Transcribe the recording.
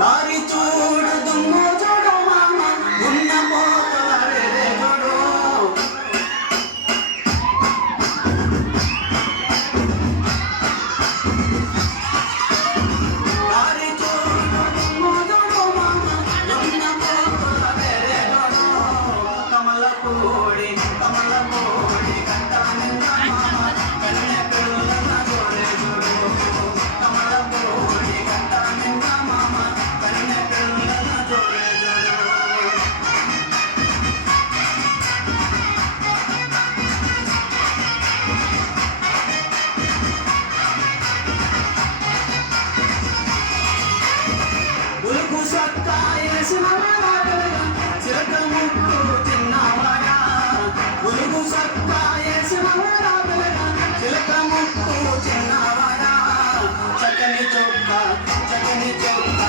దారి చూడు దుమ్ము చూడు మామ ఉన్న పోతవాడే చూడు దారి చూడు దుమ్ము చూడు మామ ఉన్న పోతవాడే చూడు కమల పూడి కంట నిన్న మామ కన్య పిల్లల జోడే చూడు కమల పూడి కంట నిన్న మామ కన్య పిల్లల జోడే చూడు ఉలుకు సత్తా వేసిన చిలక ముక్కు చిన్నవాడా ఉలుగు సత్తా వేసిన చిలక ముక్కు చిన్నవాడా చక్కని చొక్క